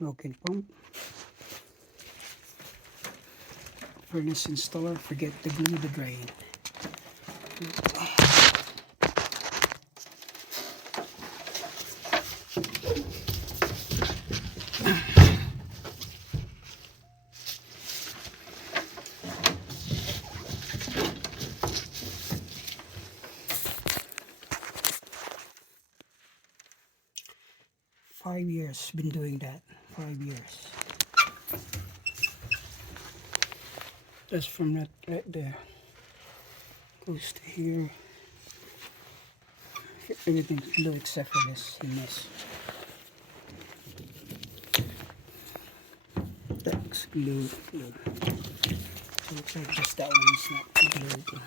Broken pump. Furnace installer, forget to glue the drain. 5 years been doing that. 5 years. That's from that right there. Goes to here. Everything's blue except for this and this. That's glued. So it looks like just that one is not glued.